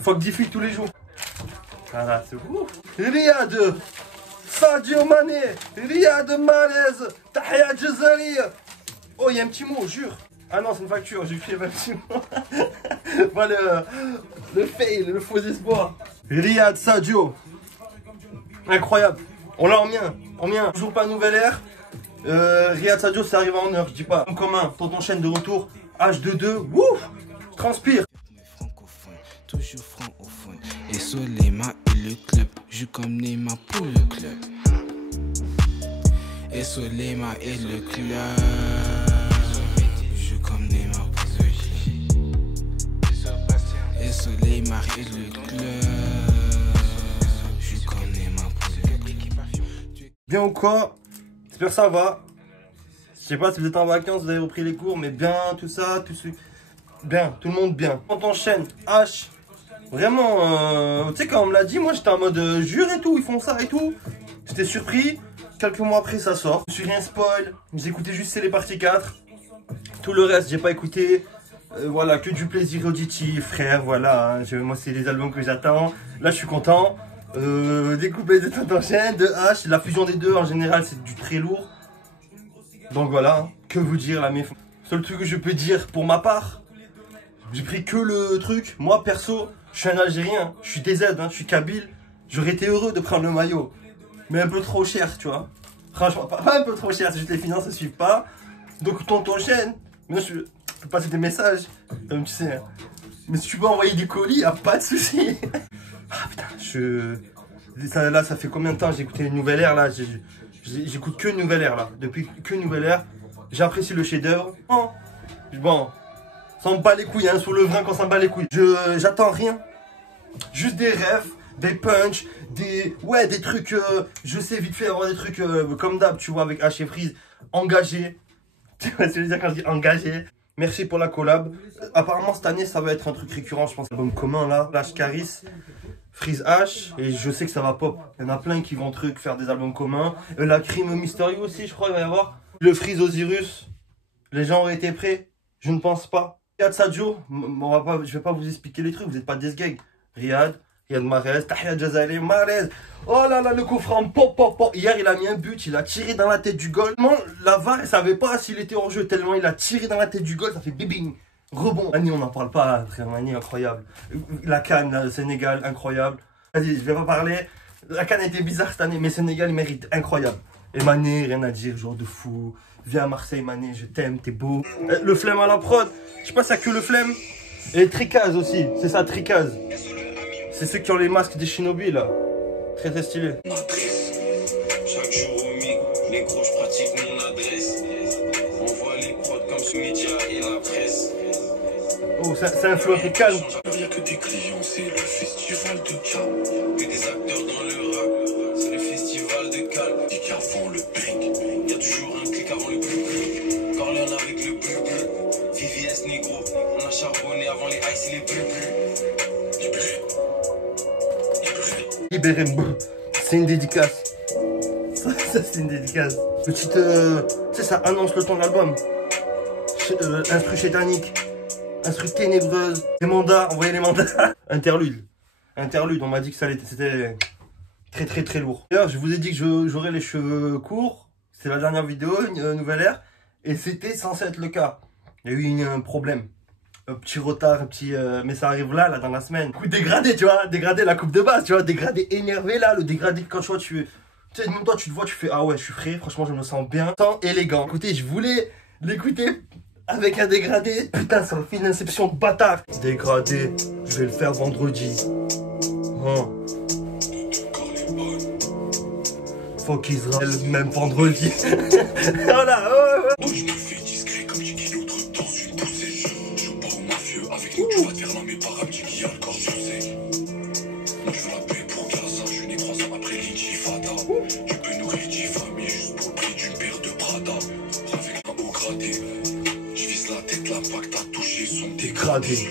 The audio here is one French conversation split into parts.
Faut que diffuse tous les jours. Voilà, c'est ouf. Riyad, Sadio Mané, Riyad Mahrez, Tahia Jazari. Oh, il y a un petit mot, jure. Ah non, c'est une facture, j'ai écrit un petit mot. Voilà le fail, le faux espoir. Riyad, Sadio. Incroyable. On l'a en mien. Toujours pas nouvelle ère. Riyad, Sadio, c'est arrivé en heure, je dis pas. En commun, tonton chaîne de retour. H22, ouf, je transpire. Toujours francophone. Et Solema et le club, joue comme Neymar pour le club. Et Solema et le club, joue comme Neymar pour le club. Et Solema et le club, joue comme Neymar pour le club. Bien ou quoi? J'espère que ça va. Je sais pas si vous êtes en vacances, vous avez repris les cours, mais bien, tout ça, tout ce... Bien, tout le monde bien. Quand on enchaîne, H, vraiment, tu sais, quand on me l'a dit, moi j'étais en mode jure et tout, ils font ça et tout. J'étais surpris. Quelques mois après, ça sort. Je suis rien spoil. J'ai écouté juste C'est les parties 4. Tout le reste, j'ai pas écouté. Voilà, que du plaisir auditif, frère. Voilà, hein. Moi, c'est les albums que j'attends. Là, je suis content. Des couplets de Tonton Chaîne, de H. La fusion des deux, en général, c'est du très lourd. Donc voilà, que vous dire, la méf. Seul truc que je peux dire pour ma part, j'ai pris que le truc. Moi, perso, je suis un Algérien. Je suis DZ, hein, je suis Kabyle. J'aurais été heureux de prendre le maillot. Mais un peu trop cher, tu vois. Franchement, pas un peu trop cher, c'est juste les finances ne suivent pas. Donc, Tonton Chaîne, moi, je peux passer des messages, comme tu sais. Hein. Mais si tu veux envoyer des colis, y a pas de souci. Ah putain, là, ça fait combien de temps j'ai écouté une nouvelle ère, là. J'écoute que une nouvelle ère, là. Depuis que une nouvelle ère, j'apprécie le chef-d'œuvre. Bon, ça me bat les couilles, hein, sous le vrin quand ça me bat les couilles. J'attends rien. Juste des rêves. Des punch, des trucs, je sais vite fait avoir des trucs comme d'hab, tu vois, avec H et Freeze, engagés. Tu vois ce que je veux dire quand je dis engagé. Merci pour la collab. Apparemment, cette année, ça va être un truc récurrent, je pense. Album commun, là, H Caris, Freeze H, et je sais que ça va pop. Il y en a plein qui vont faire des albums communs. La Crime Mysterio aussi, je crois, il va y avoir. Le Freeze Osiris, les gens auraient été prêts? Je ne pense pas. Riyad Sadio, je vais pas vous expliquer les trucs, vous n'êtes pas des gags. Riyad Mahrez, Tahia Jazari, Mahrez. Oh là là, le coup franc, pop, pop, pop. Hier, il a mis un but, il a tiré dans la tête du goal. La VAR, elle savait pas s'il était hors jeu, tellement il a tiré dans la tête du goal, ça fait bibing. Rebond. Mani, on n'en parle pas, frère. Mani, incroyable. La CAN, le Sénégal, incroyable. Vas-y, je vais pas parler. La CAN était bizarre cette année, mais Sénégal, il mérite, incroyable. Et Mané, rien à dire, joueur de fou. Viens à Marseille, Mané, je t'aime, t'es beau. Le flemme à la prod, je sais pas si y a que le flemme. Et Tricaz aussi, c'est ça, Tricaz. C'est ceux qui ont les masques des shinobi là. Très très stylé. Chaque jour au mic, les gros, je pratique mon adresse. On voit les prods comme ce média et la presse. Oh, c'est un flow un peu calme. Il n'y a que des clients, c'est le festival de calme. Que des acteurs dans le rap, c'est le festival de calme. Dit qu'avant le bang, il y a toujours un clic avant le bleu. Corleone avec le bleu. VVS négro, on a charbonné avant les ice et les bleu. Libéré, c'est une dédicace. Ça c'est une dédicace. Petite, tu sais, ça annonce le ton de l'album. Instru chétanique, instru ténébreuse, les mandats, envoyez les mandats. Interlude, on m'a dit que c'était très très très lourd. D'ailleurs, je vous ai dit que j'aurais les cheveux courts. C'est la dernière vidéo, une nouvelle ère, et c'était censé être le cas. Il y a eu un problème. Un petit retard, mais ça arrive là dans la semaine. Coup dégradé, tu vois, dégradé la coupe de base, tu vois, dégradé énervé là, le dégradé quand tu vois, tu sais, même toi tu te vois, tu fais ah ouais, je suis frais, franchement je me sens bien, sans élégant. Écoutez, je voulais l'écouter avec un dégradé, putain, ça me fait une inception de bâtard. Dégradé, je vais le faire vendredi. Faut qu'ils se rappellent même vendredi. Voilà, ouais. Tu vas te faire nommer par un petit qui a le corps sucé. Moi je veux la paix pour Gaza, je n'ai 3 ans après l'intifada. Je peux nourrir 10 familles juste pour le prix d'une paire de Prada. Avec un haut gradé, je vise la tête, l'impact a touché son dégradé.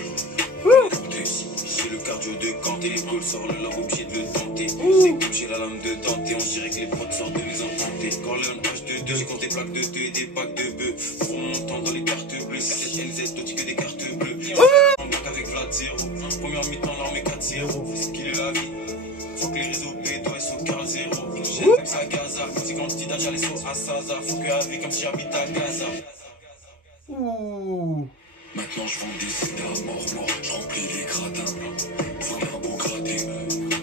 C'est le cardio de Kanté, les bleus sortent le lave obligé de le tenter. C'est comme j'ai la lame de Dante, on dirait que les potes sortent de mes empruntés. Corleone H22, j'ai compté plaques de 2 et des packs de bœufs. Pour montant dans les cartes bleues, c'est LZ, d'autres que des cartes bleues. Avec Vlad 0, première mi-temps, l'armée 4 4-0, c'est ce qu'il est la vie. Faut que les réseaux béto et sont 40-0. J'ai comme ça Gaza, c'est quand je dis j'allais sur Assaza. Faut que la vie comme si j'habite à Gaza. Ouh. Maintenant je vends des citas mort, je remplis les gradins. Faut un beau gradé.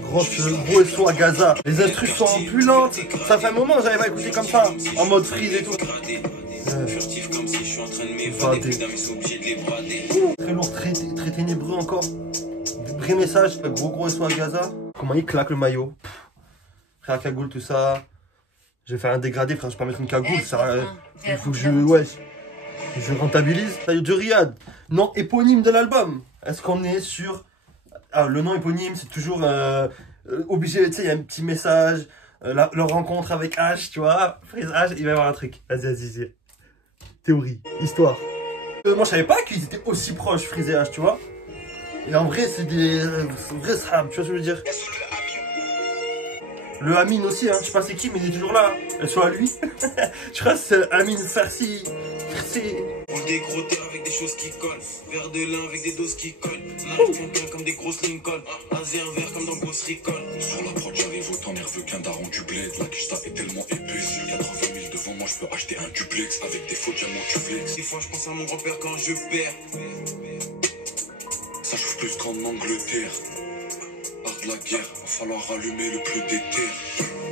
Gros son à Gaza. Les instrus sont pulantes. Ça fait un moment que j'avais pas écouté comme ça. En mode freeze et tout. Furtif comme si je suis en train de m'évader. Putain, mais c'est obligé de les brader. Très lourd, très ténébreux encore. Vrai message. Gros son à Gaza. Comment il claque le maillot. Frère, cagoule, tout ça. Je vais faire un dégradé, frère. Je vais pas mettre une cagoule. Ça, il faut que je rentabilise. De Riyad. Nom éponyme de l'album. Est-ce qu'on est sur... Ah, le nom éponyme, c'est toujours obligé, tu sais, il y a un petit message, leur rencontre avec H, tu vois, Freeze H, il va y avoir un truc. Vas-y. Théorie, histoire. Moi, je savais pas qu'ils étaient aussi proches, Freeze et H, tu vois. Et en vrai, c'est des vrais sahab, tu vois ce que je veux dire. Le Amine aussi, hein, je sais pas c'est qui, mais il est toujours là. Soit lui. Je crois que c'est Amine Farsi. On des gros terres avec des choses qui collent. Verre de lin avec des doses qui collent. N'arrive conquin comme des grosses Lincoln. Un verre comme dans Ghost Recon. Sur la prod, j'arrive autant nerveux qu'un daron du bled. La kishta est tellement épaisse. Sur 80 000 devant moi, je peux acheter un duplex avec des faux diamants du flex. Des fois, je pense à mon grand-père quand je perds. Ça chauffe plus qu'en Angleterre. Art de la guerre, va falloir allumer le plus d'éther.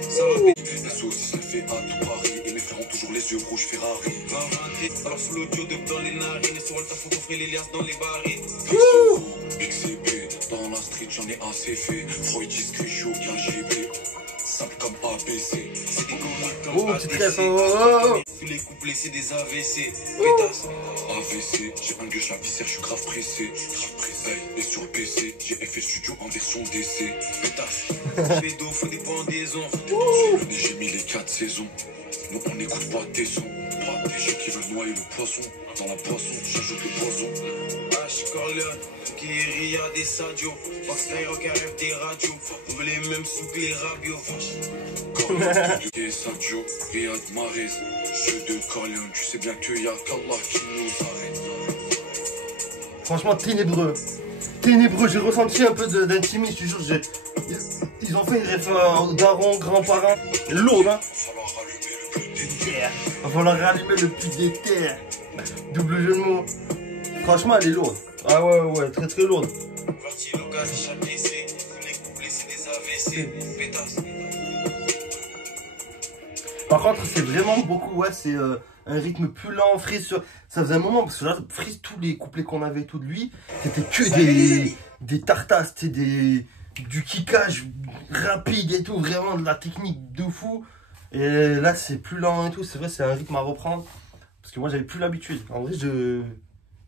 Ça va péter, la sauce, ça fait à tout Paris. Et mes frères ont toujours les yeux rouges Ferrari. Alors sous l'audio de dans les narines. Et sur le taf, faut coffrer les liasses dans les barils. XCB, dans la street, j'en ai assez fait. Freud, discret, chaud, KGB. Simple comme ABC. C'est des comiques comme ADC. Tous les couplets, c'est des AVC. Pétasse. AVC, j'ai un gueuche la viscère, je suis grave pressé. Et sur le PC, j'ai FL Studio en version DC. Pétasse. Pédo, faut des pendaisons. Sur le nez, j'ai mis les 4 saisons. Nous, on n'écoute pas tes sons. Pas des gens qui veulent noyer le poisson. Dans la boisson, j'ajoute le poison. H. Corleone, qui est Riyad et Sadio. Fox Skyrock rêve des radios. On veut les mêmes sous que les rabios. Corleone et Sadio, Riyad Mahrez. Jeu de Corleone, tu sais bien qu'il y a qu'Allah qui nous arrête. Franchement, ténébreux. J'ai ressenti un peu d'intimité, je te jure. Ils ont fait une référence daron, grand-parent. Lourd, hein. Va falloir rallumer le puits des terres. Double jeu de mots. Franchement, elle est lourde. Ah ouais, très lourde. Par contre, c'est vraiment beaucoup, ouais, c'est un rythme plus lent, Freeze sur... Ça faisait un moment, parce que là, Freeze, tous les couplets qu'on avait tout de lui, c'était que des tartasses, c'était du kickage rapide et tout, vraiment de la technique de fou. Et là, c'est plus lent et tout, c'est vrai, c'est un rythme à reprendre. Parce que moi, j'avais plus l'habitude. En vrai,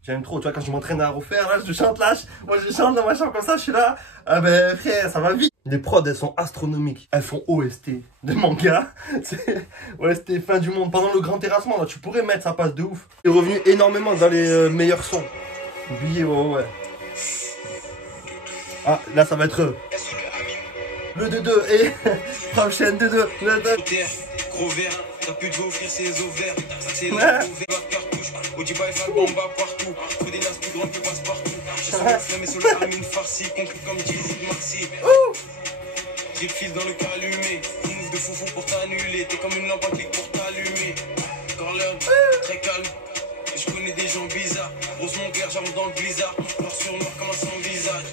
j'aime trop, tu vois, quand je m'entraîne à refaire, là, je chante là, moi je chante dans ma chambre comme ça, je suis là. Ah ben, frère, ça va vite. Les prods, elles sont astronomiques. Elles font OST de manga. OST fin du monde. Pendant le grand terrassement, là, tu pourrais mettre, ça passe de ouf. Il est revenu énormément dans les meilleurs sons. Oubliez, ouais. Ah, là, ça va être le 2-2 et prochaine 2-2. Gros verre, t'as pu te offrir ses ovaires. C'est là, cartouche. Ojiba et Falbomba partout. Faut des lasses plus grandes que passe partout. J'ai sur le flemme et sur le Amine farci. Conclu comme Jay-Z Maxi. J'ai le fil dans le cas allumé. Move de foufou pour t'annuler. T'es comme une lampe à clic pour t'allumer. Corleone, très calme. Et je connais des gens bizarres. Grosse mon cœur, j'arrive dans le blizzard. Noir sur noir comme un sans visage.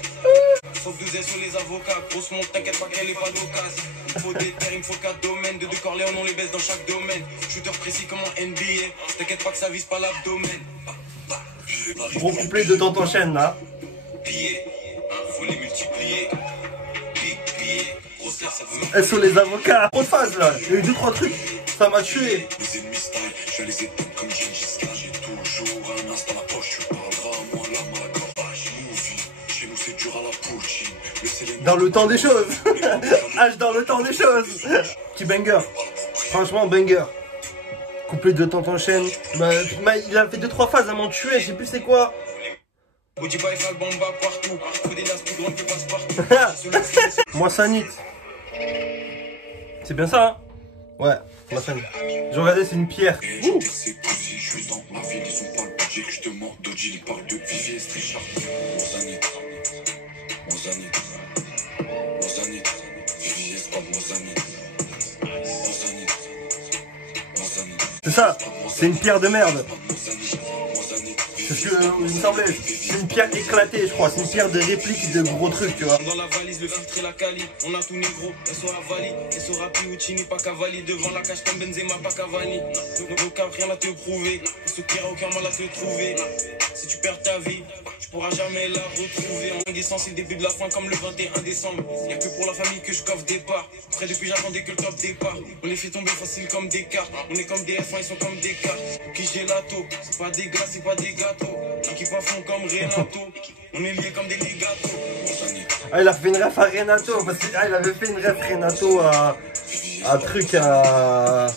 Sauf 12 sur les avocats. Grosse montre, t'inquiète pas qu'elle est pas d'occasion. Il faut des terres, il me faut 4 domaines. De Corleone, on les baisse dans chaque domaine. Shooter précis comme en NBA. T'inquiète pas que ça vise pas l'abdomen. Gros couplet de Tonton Chaîne là. Billets, faut les multiplier. Billets, grosse terre, ça veut. Elles sont les avocats. Trop de phase là. Il y a eu 2-3 trucs. Ça m'a tué. Les ennemis style, je vais les éteindre comme Gengis Khan. J'ai toujours un as dans la poche. Tu parleras à moi, la main à la gorge. Movie, chez nous c'est dur à la poutine. Dans le temps des choses. H dans le temps des choses. Petit banger. Franchement, banger. Couplet de Tonton Chaîne. Il a fait 2-3 phases à m'en tuer. Je sais plus c'est quoi. Moi, Sanit. C'est bien ça, hein? Ouais, moi, Sanit. Je regardais, c'est une pierre. Ouh. ça, c'est une pierre de merde. C'est ce que il me semblait. C'est une pierre éclatée, je crois. C'est une pierre de réplique de gros trucs, tu vois. Dans la valise, le filtre et la cali. On a tout négro, elle sera Vali. Elle sera Piuccini, pas Cavalli. Devant la cage comme Benzema, pas Cavani. Nos cas, rien à te prouver. Ce qui a aucun mal à te trouver. Si tu perds ta vie, tu pourras jamais la retrouver. En descend, c'est le début de la fin comme le 21 décembre. Y'a que pour la famille que je coffre des parts. Après, depuis, j'attendais que le top départ. On les fait tomber facile comme des cartes. On est comme des F1, ils sont comme des cartes. Pour qui j'ai la taupe. C'est pas des glaces, c'est pas des gâteaux. L'équipe à fond comme Renato. On est liés comme des gâteaux. Ah, il a fait une ref à Renato. Parce qu'il avait fait une ref Renato à truc à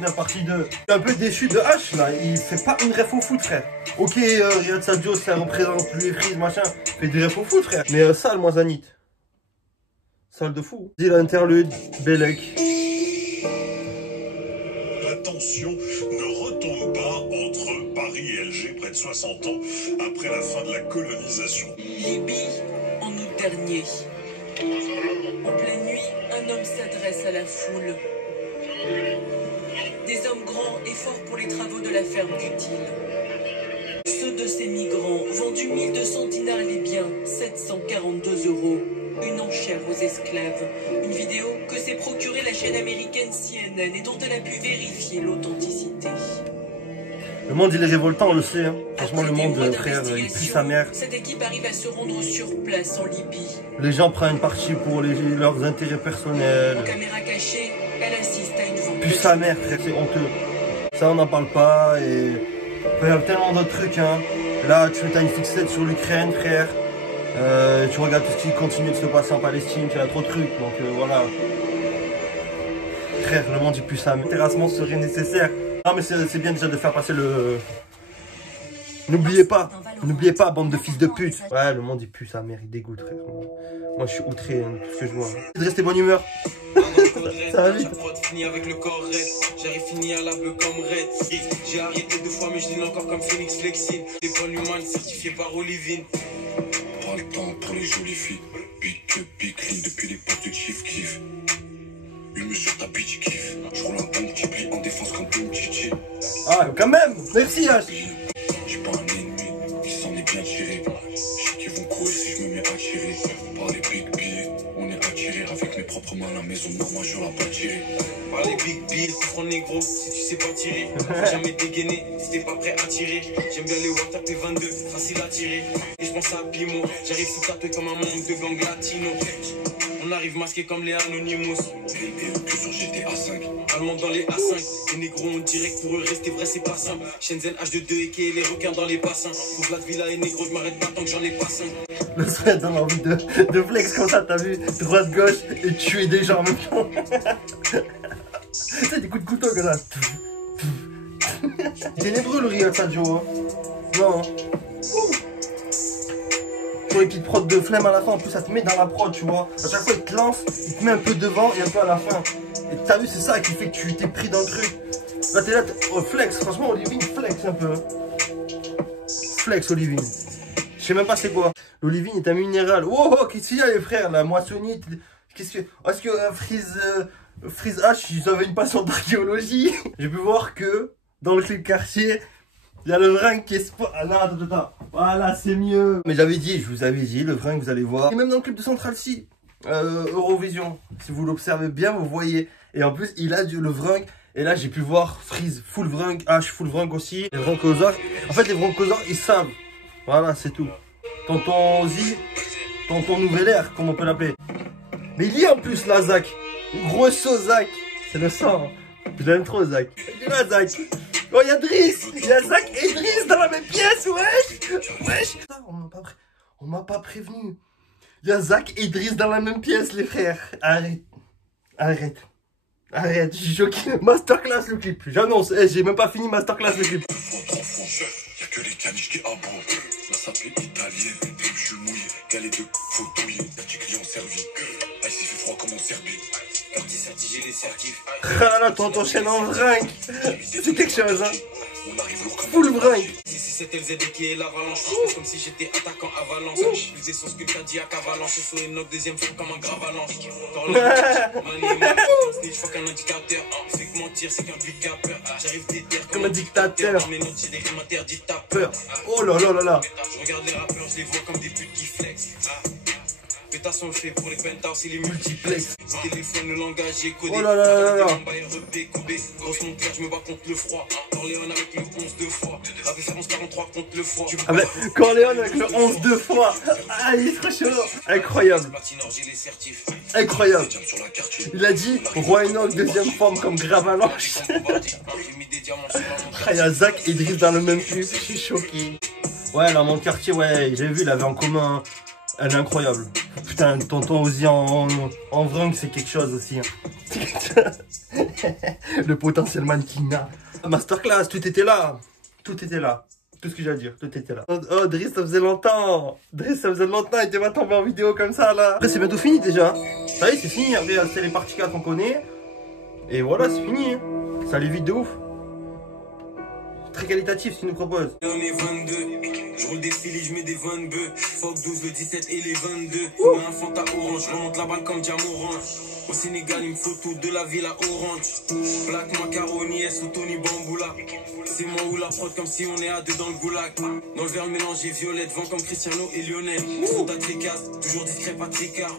6-9 partie 2. Je suis un peu déçu de H là. Il fait pas une ref au foot, frère. Ok, Riyad Sadio, ça représente lui et Freeze, machin. Il fait des refs au foot, frère. Mais sale, moi, Zanit. Sale de fou. Dis l'interlude, Bellec. La tension ne retombe pas entre Paris et Alger près de 60 ans après la fin de la colonisation. Libye, en août dernier. En pleine nuit, un homme s'adresse à la foule. Des hommes grands et forts pour les travaux de la ferme d'Utile. Ceux de ces migrants, vendus 1200 dinars libyens, 742 €. Une enchère aux esclaves. Une vidéo que s'est procurée la chaîne américaine CNN et dont elle a pu vérifier l'authenticité. Le monde, il est révoltant, on le sait. Hein. Franchement, Après le monde, des mois frère, il pue d'investigation, sa mère. cette équipe arrive à se rendre sur place en Libye. Les gens prennent parti pour leurs intérêts personnels. En caméra cachée, elle assiste à une vente. Pue sa mère, frère, c'est honteux. Ça, on n'en parle pas. Et il y a tellement d'autres trucs. Hein. Là, tu as une fixette sur l'Ukraine, frère. Tu regardes tout ce qui continue de se passer en Palestine, il y a trop de trucs, donc voilà. Frère, le monde il pue ça, mais terrassement serait nécessaire. Non mais c'est bien déjà de faire passer le... N'oubliez pas, bande de fils de pute. Ouais, le monde il pue sa mère, il dégoûte, frère. Moi je suis outré, hein, tout ce que je vois. De rester bonne humeur. Ça va vite. Fini avec le corps raide, j'arrive fini à la bleu comme Red. J'ai arrêté 2 fois mais je l'ai encore comme Phoenix Flexible. Des bonnes humaines certifiées par Olivine. Pas le temps pour les jolies filles. Big clean depuis l'époque de Chief Keef. Une mesure ta bitch kiffe. Je roule un bon petit pli en défense comme une Chichi. Ah quand même, merci H. J'ai pas un ennemi, il s'en est bien tiré. Je sais qu'ils vont courir si je me mets à tirer. Par les big billets, on est attiré. Avec mes propres mains, la maison de moi je l'ai pas tiré. Par les big bills, front négro, si tu sais pas tirer. Jamais dégainé, si t'es pas prêt à tirer. J'aime bien les water P22, facile à tirer. Et je pense à Pimo, j'arrive tout tatoué comme un membre de gang latino. On arrive masqué comme les Anonymous. Et que sur GTA 5. Allemand dans les A5, les négros on direct pour eux rester vrai c'est pas simple. Shenzhen H22 et les requins dans les bassins. Pour la villa et négro, je m'arrête pas tant que j'en ai pas 5. Le sweat donne envie de flex comme ça, t'as vu, droite gauche et tuer des gens en même temps. C'est des coups de couteau comme ça. Ténébreux le Riyad Sadio. Hein. Non. Pour les petites prods de flemme à la fin, en plus ça te met dans la prod, tu vois. À chaque fois il te lance, il te met un peu devant et un peu à la fin. Et t'as vu, c'est ça qui fait que tu t'es pris dans le truc. Là t'es là, oh, flex, franchement Olivine flex un peu. Flex Olivine. Je sais même pas c'est quoi. L'olivine est un minéral. Oh, oh qu'est-ce qu'il y a les frères, la moissonnite. Qu'est-ce que... Est-ce que Freeze H, ils avaient une passion d'archéologie? J'ai pu voir que dans le clip quartier, il y a le vringue qui est... Ah non, attends. Voilà, c'est mieux. Mais j'avais dit, je vous avais dit, le vringue, vous allez voir. Et même dans le clip de Central C, Eurovision, si vous l'observez bien, vous voyez. Et en plus, il a le vringue. Et là, j'ai pu voir Freeze full vringue, H full vringue aussi. Les vringosaures. En fait, les vringosaures, ils savent. Voilà, c'est tout. Tonton Zi, tonton Nouvelle Air, comme on peut l'appeler. Mais il y a en plus là, Zach. Grosso Zach. C'est le sang. Je l'aime trop, Zach. Il est là, Zach. Oh, il y a Driss. Il y a Zach et Driss dans la même pièce, wesh. Wesh. On m'a pas prévenu. Il y a Zach et Driss dans la même pièce, les frères. Arrête. Arrête. Arrête, je suis choqué. Masterclass le clip. J'annonce. J'ai même pas fini Masterclass le clip. Y'a que les caniches qui abondent. La sape est italienne, même je suis mouillé. Galets de faut douiller, petit client servi. Ah, il s'est fait froid comme en Serbie. Parti certi, j'ai les certifs. Ah là, ton chaîne en vringue. C'est quelque chose, hein. On arrive lourd comme Full bringue. Si c'était le ZD qui est l'avalanche, c'est comme si j'étais attaquant à Valence. Plus essence qu'une Cadillac avalanche, sur une autre deuxième fois comme un gravalance. Dans le snitch, fuck un indicateur. C'est que mentir, c'est qu'un pick-upper. J'arrive déter Comme un dictateur. Mes notes, j'ai des rimes interdites, t'as Peur. Oh là là là là. Je regarde les rappeurs, je les vois comme des putes qui flex. Pétasson le fait pour les penthouse et les multiplex. Téléphone, le langage, j'ai codé. Oh là là là là. Grosse montre, je me bats contre le froid. Corleone avec le 11 deux fois. La référence 43 contre le froid. Ah bah, Corleone avec le 11 deux fois. Ah, il est trop chaud. Incroyable. Incroyable. Il a dit Roi Enoch, deuxième forme comme Gravalanche. Ah, il y a Zach et Idriss dans le même clip. Je suis choqué. Ouais, la montre quartier, ouais, j'ai vu, il avait en commun. Elle est incroyable. Putain, tonton Ozzy en vrang, c'est quelque chose aussi. Hein. Le potentiel mannequinat. Masterclass, tout était là. Tout était là. Tout ce que j'ai à dire, tout était là. Oh, Driss, ça faisait longtemps. Driss, ça faisait longtemps, il était pas tombé en vidéo comme ça, là. Après, c'est bientôt fini, déjà. Ça y est, c'est fini. C'est les parties 4 qu'on connaît. Et voilà, c'est fini. Hein. Ça allait vite de ouf. Très qualitatif, ce qu'il nous propose. On est 22, je roule des Philly, je mets des 22. Fuck 12, le 17 et les 22. Un Fanta orange, je remonte la balle comme Diamorange. Au Sénégal, il me faut tout de la ville à Orange. Black Macaroni, S ou Tony Bamboula. C'est moi ou la prod comme si on est à deux dans le goulag. Dans le verre mélangé violette, vent comme Cristiano et Lionel. Sont à tricasse, toujours discret, pas tricard.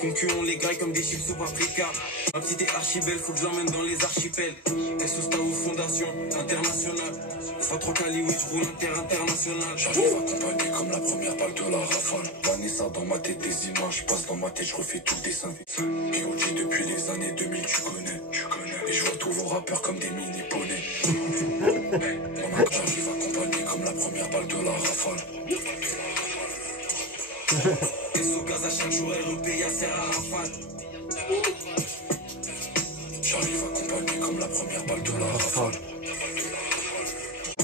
Concurrents les grailles comme des chips sous paprika. Ma petite est archi belle, faut que je l'emmène dans les archipels. Essosta ou fondation internationale. X3 Cali, oui, je roule international. J'arrive accompagné comme la première balle de la rafale. Vanessa dans ma tête, des images passe dans ma tête, je refais tout le dessin. POG depuis les années 2000, tu connais. Et je vois tous vos rappeurs comme des mini poneys. J'arrive accompagné comme la première balle de la rafale. Au gaz à chaque jour, elle repaye à Serre à Rafale. J'arrive accompagné comme la première balle de la rafale.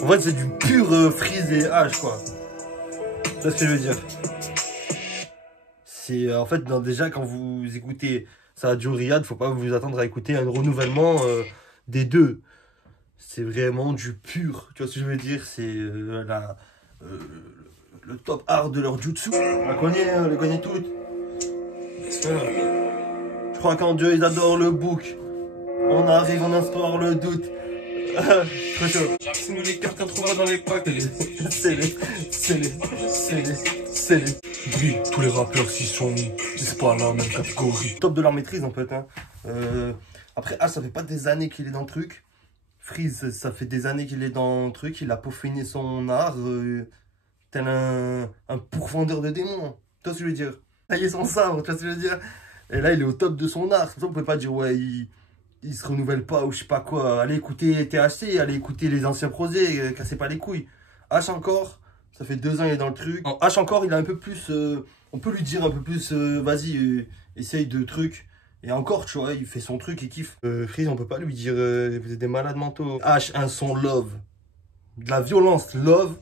En fait, c'est du pur Freeze et H, quoi. C'est ce que je veux dire. C'est en fait, déjà, quand vous écoutez Sadio Riyad, faut pas vous attendre à écouter un renouvellement des deux. C'est vraiment du pur. Tu vois ce que je veux dire? C'est le top art de leur jutsu. On la connaît, hein, on les connaît toutes. Je crois qu'en Dieu, ils adorent le book. On arrive, on instaure le doute. Trop chaud. C'est nous les cartes qu'on trouvera dans les packs. C'est les. Oui, tous les rappeurs s'y sont, c'est pas la même catégorie. Top de leur maîtrise en fait. Hein. Après H, ça fait pas des années qu'il est dans le truc. Freeze, ça fait des années qu'il est dans le truc. Il a peaufiné son art. Tel un pourfendeur de démons. Tu vois ce que je veux dire? Tailler son sabre, tu vois ce que je veux dire? Et là, il est au top de son art. On peut pas dire, ouais, il se renouvelle pas ou je sais pas quoi. Allez écouter THC, allez écouter les anciens projets, cassez pas les couilles. H encore, ça fait 2 ans il est dans le truc. En H encore, il a un peu plus, on peut lui dire un peu plus, vas-y, essaye de trucs. Et encore, tu vois, il fait son truc, il kiffe. Freeze, on peut pas lui dire, vous êtes des malades mentaux. H, un son love. De la violence, love.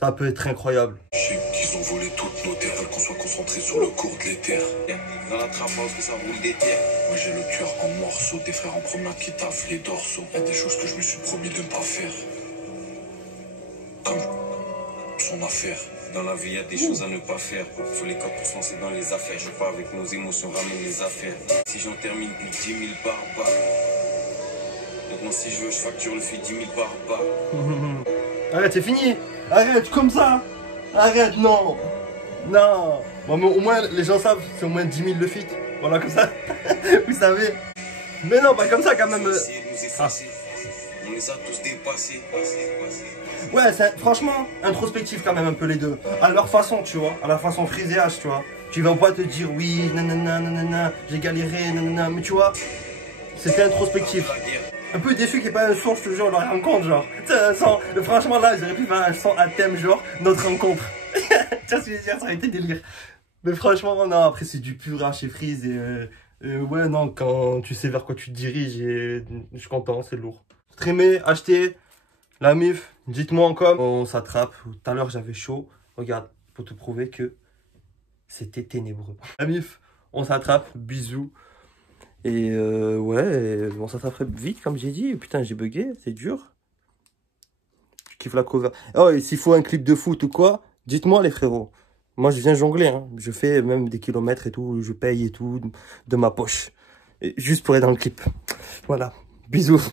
Ça peut être incroyable. Je sais qu'ils ont volé toutes nos terres, veulent qu'on soit concentré sur le cours de l'éther. Dans la trappe house, que ça roule des terres. Moi j'ai le cœur en morceaux, des frères en promenade qui taffent les dorsaux. Y'a des choses que je me suis promis de ne pas faire. Comme son affaire. Dans la vie, y a des choses à ne pas faire. Faut les codes pour se lancer dans les affaires. Je pars avec nos émotions, ramène les affaires. Si j'en termine plus de 10 000 par bas. Maintenant, si je veux, je facture le fait 10 000 par bas. Arrête, c'est fini. Arrête, comme ça. Arrête, non. Non. Bon, mais au moins, les gens savent, c'est au moins 10 000 le feat. Voilà, comme ça. Vous savez. Mais non, pas comme ça, quand même. On les a tous dépassés. Ouais, c'est franchement introspectif quand même un peu les deux. À leur façon, tu vois. À la façon Freeze et H, tu vois. Tu vas pas te dire, oui, nanana, nanana, j'ai galéré, nanana. Mais tu vois, c'était introspectif. Un peu déçu qu'il n'y ait pas un son, je te jure, leur rencontre, genre. Franchement, là, j'aurais pu faire un son à thème, genre, notre rencontre. Tu vois ce que je veux dire, ça aurait été délire. Mais franchement, non, après, c'est du pur H et Freeze. Et ouais, non, quand tu sais vers quoi tu te diriges, je suis content, c'est lourd. Streamer, acheter, la mif, dites-moi encore. On s'attrape. Tout à l'heure, j'avais chaud. Regarde, pour te prouver que c'était ténébreux. La mif, on s'attrape, bisous. Et ouais, on s'attraperait vite, comme j'ai dit. Putain, j'ai bugué, c'est dur. kiffe la cover. Oh, et s'il faut un clip de foot ou quoi, dites-moi les frérots. Moi, je viens jongler, hein. Je fais même des kilomètres et tout, je paye et tout, de ma poche. Et juste pour être dans le clip. Voilà, bisous.